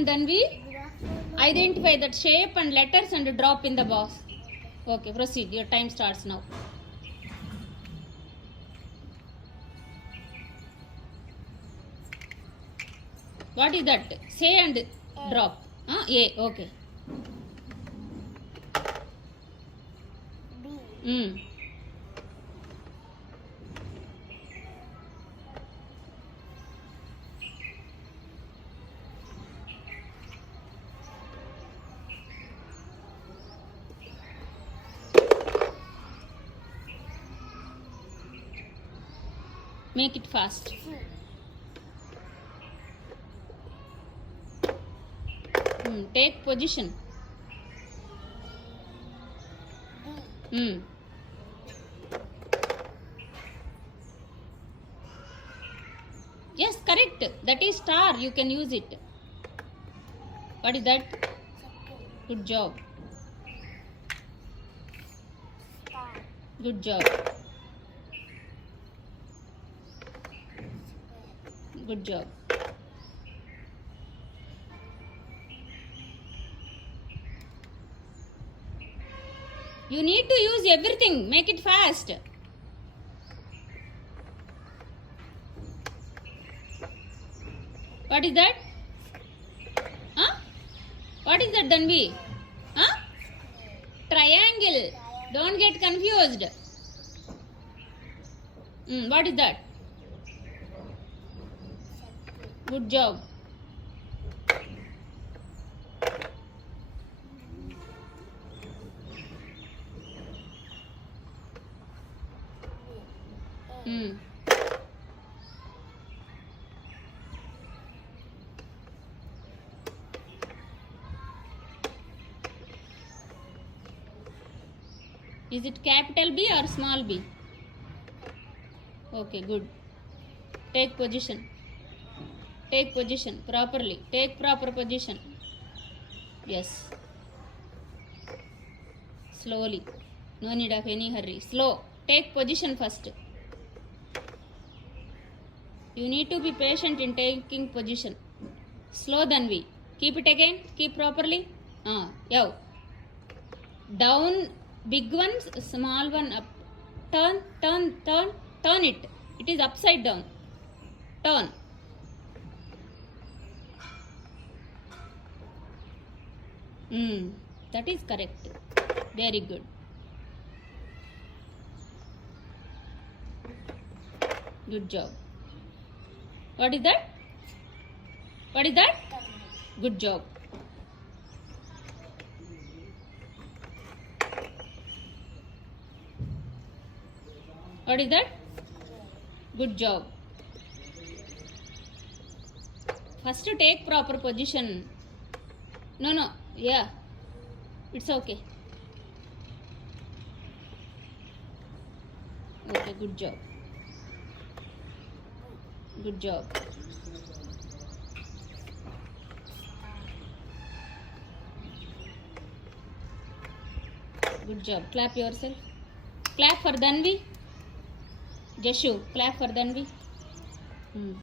afternoon, Danvi. Identify that shape and letters and drop in the box. Okay, proceed. Your time starts now. What is that? Say and drop. A. Okay. B. Make it fast. Take position. Yes, correct. That is star. You can use it. What is that? Good job. Good job. Good job. You need to use everything. Make it fast. What is that? What is that, Danvi? Triangle. Don't get confused. What is that? Good job. Is it capital B or small b? Okay, good. Take position. Take position properly. Take proper position. Yes. Slowly. No need of any hurry. Slow. Take position first. You need to be patient in taking position. Slow, Danvi. Keep it again. Keep properly. Yo. Down. Big one, small one up. Turn, turn, turn, turn it. It is upside down. Turn. That is correct. Very good. Good job. What is that? What is that? Good job. What is that? Good job. First take proper position. No. Yeah. It's okay. Okay, good job. Good job. Good job. Clap yourself. Clap for Danvi. Jashu, clap for Danvi.